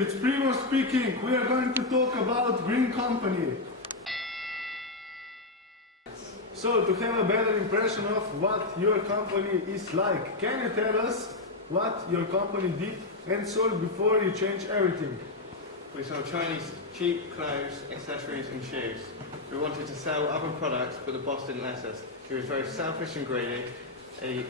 it's Primo speaking. We are going to talk about Green Company. So, to have a better impression of what your company is like, can you tell us what your company did and sold before you change everything? We sold Chinese cheap clothes, accessories and shoes. We wanted to sell other products, but the boss didn't let us. He was very selfish and greedy. He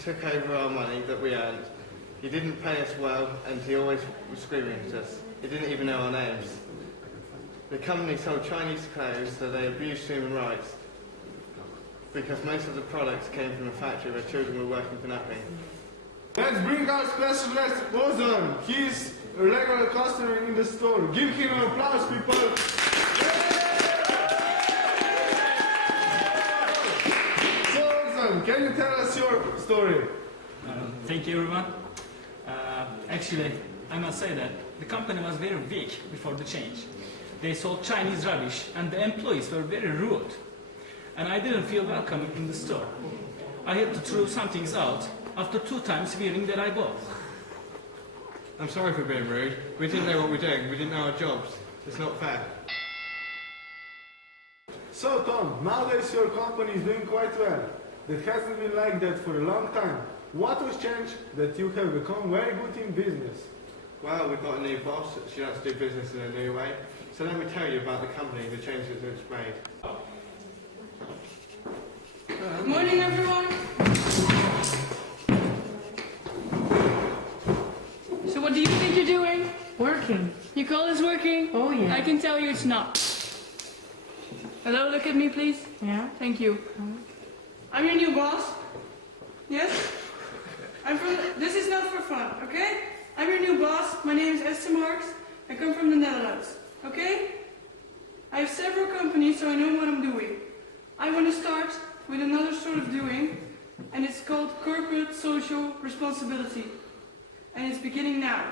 took over our money that we earned. He didn't pay us well, and he always was screaming at us. He didn't even know our names. The company sold Chinese clothes, so they abused human rights, because most of the products came from a factory where children were working for nothing. Let's bring our special guest, Ozan. He's a regular customer in the store. Give him an applause, people. So, Ozan, can you tell us your story? Thank you, everyone. Actually, I must say that the company was very weak before the change. They sold Chinese rubbish, and the employees were very rude. And I didn't feel welcome in the store. I had to throw some things out after 2 times wearing that I bought. I'm sorry for being rude. We didn't know what we were doing. We didn't know our jobs. It's not fair. So, Tom, nowadays your company is doing quite well. It hasn't been like that for a long time. What was changed that you have become very good in business? Well, we've got a new boss. She likes to do business in a new way. So let me tell you about the company, the changes it's made. Good morning, everyone. So what do you think you're doing? Working. You call this working? Oh, yeah. I can tell you it's not. Hello, look at me, please. Yeah? Thank you. I'm your new boss. Yes? This is not for fun, okay? I'm your new boss. My name is Esther Marks. I come from the Netherlands, okay? I have several companies, so I know what I'm doing. I want to start with another sort of doing, and it's called corporate social responsibility. And it's beginning now.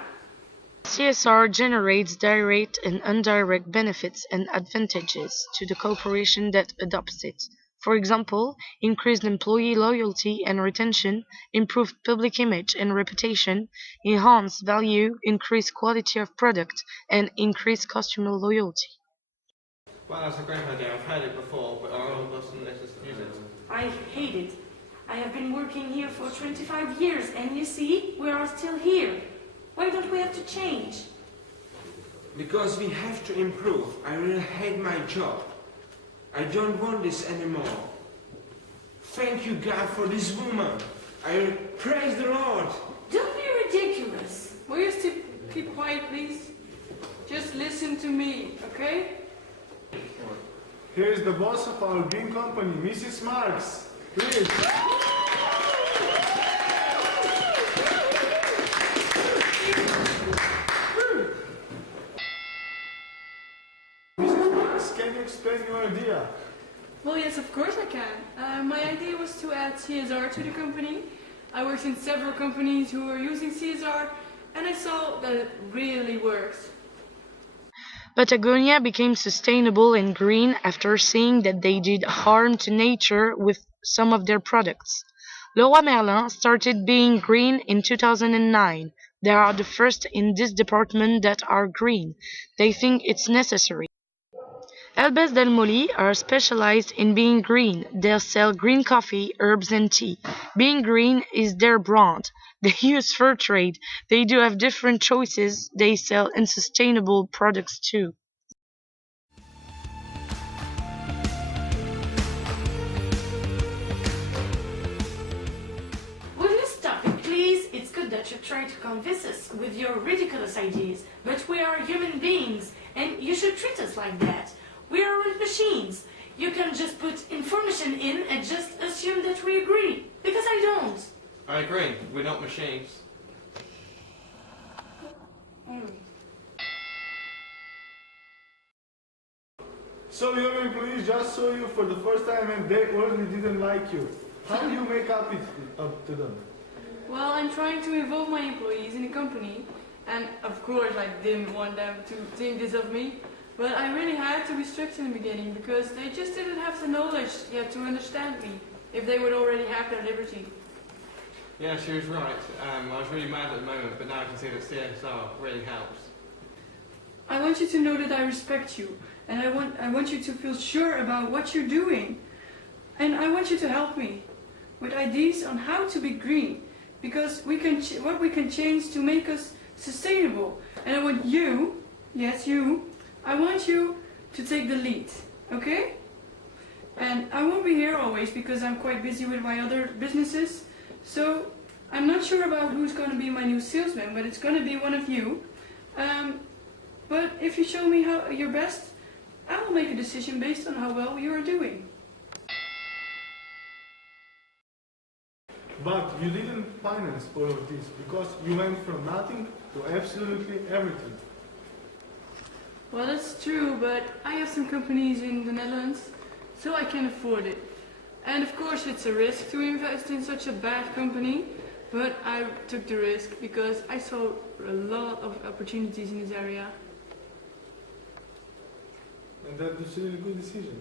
CSR generates direct and indirect benefits and advantages to the corporation that adopts it. For example, increased employee loyalty and retention, improved public image and reputation, enhanced value, increased quality of product, and increased customer loyalty. Well, that's a great idea. I've heard it before, but our old boss didn't let us use it. I hate it. I have been working here for 25 years, and you see, we are still here. Why don't we have to change? Because we have to improve. I really hate my job. I don't want this anymore. Thank you, God, for this woman. I praise the Lord. Don't be ridiculous. Will you still keep quiet, please? Just listen to me, okay? Here is the boss of our green company, Mrs. Marks. Please. Mrs. Marks, can you explain your idea? Well, yes, of course I can. My idea was to add CSR to the company. I worked in several companies who were using CSR, and I saw that it really works. Patagonia became sustainable and green after seeing that they did harm to nature with some of their products. Leroy Merlin started being green in 2009. They are the first in this department that are green. They think it's necessary. Albes del Molí are specialized in being green. They sell green coffee, herbs and tea. Being green is their brand. They use fair trade. They do have different choices. They sell unsustainable products too. Will you stop it, please? It's good that you try to convince us with your ridiculous ideas, but we are human beings, and you should treat us like that. We aren't machines. You can just put information in and just assume that we agree, because I don't. I agree. We're not machines. So your employees just saw you for the first time and they already didn't like you. How do you make up to them? Well, I'm trying to involve my employees in the company, and of course I didn't want them to think this of me, but I really had to be strict in the beginning because they just didn't have the knowledge yet to understand me, if they would already have their liberty. Yeah, she was right. I was really mad at the moment, but now I can see that CSR really helps. I want you to know that I respect you, and I want you to feel sure about what you're doing. And I want you to help me with ideas on how to be green, because what we can change to make us sustainable. And I want you, yes you, I want you to take the lead, okay? And I won't be here always because I'm quite busy with my other businesses. So I'm not sure about who's going to be my new salesman, but it's going to be one of you. But if you show me how your best, I will make a decision based on how well you are doing. But you didn't finance all of this because you went from nothing to absolutely everything. Well, that's true, but I have some companies in the Netherlands, so I can afford it. And of course it's a risk to invest in such a bad company, but I took the risk because I saw a lot of opportunities in this area. And that was a really good decision.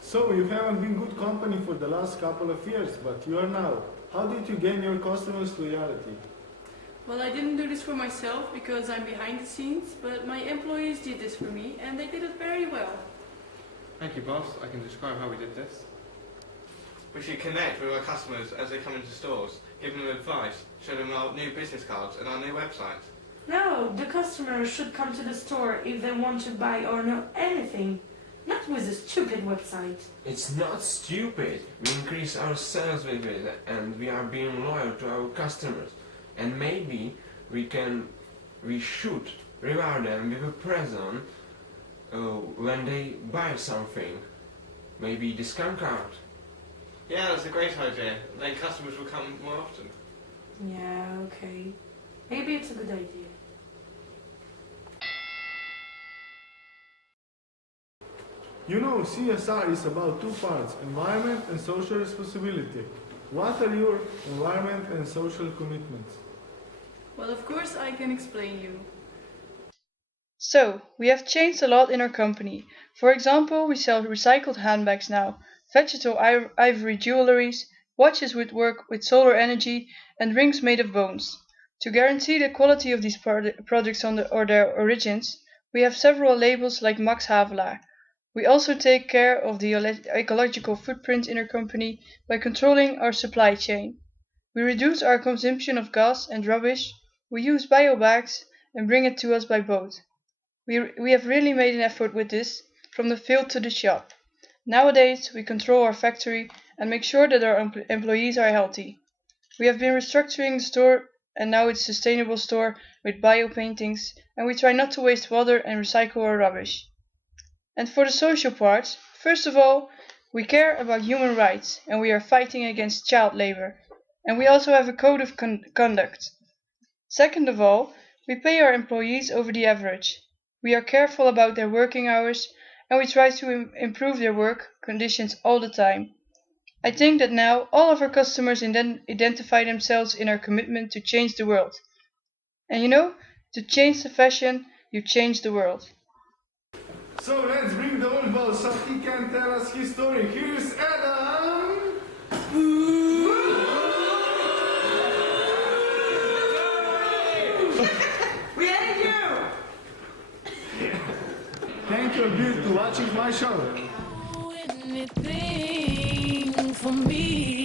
So you haven't been good company for the last couple of years, but you are now. How did you gain your customers' loyalty? Well, I didn't do this for myself because I'm behind the scenes, but my employees did this for me and they did it very well. Thank you, boss. I can describe how we did this. We should connect with our customers as they come into stores, give them advice, show them our new business cards and our new website. No, the customer should come to the store if they want to buy or know anything, not with a stupid website. It's not stupid. We increase our sales with it and we are being loyal to our customers. And maybe we should reward them with a present when they buy something. Maybe discount card. Yeah, that's a great idea. Then customers will come more often. Yeah, okay. Maybe it's a good idea. You know, CSR is about two parts, environment and social responsibility. What are your environment and social commitments? Well, of course I can explain you. So, we have changed a lot in our company. For example, we sell recycled handbags now, vegetable ivory jewelries, watches with work with solar energy, and rings made of bones. To guarantee the quality of these products or their origins, we have several labels like Max Havelaar. We also take care of the ecological footprint in our company by controlling our supply chain. We reduce our consumption of gas and rubbish. We use bio bags and bring it to us by boat. We have really made an effort with this, from the field to the shop. Nowadays, we control our factory and make sure that our employees are healthy. We have been restructuring the store and now it's a sustainable store with bio paintings, and we try not to waste water and recycle our rubbish. And for the social part, first of all, we care about human rights and we are fighting against child labor. And we also have a code of conduct. Second of all, we pay our employees over the average. We are careful about their working hours and we try to improve their work conditions all the time. I think that now all of our customers identify themselves in our commitment to change the world. And you know, to change the fashion, you change the world. So let's bring the old boss so he can tell us his story. Here's Adam! We had you! Thank you, Bill, for watching my show. Anything for me.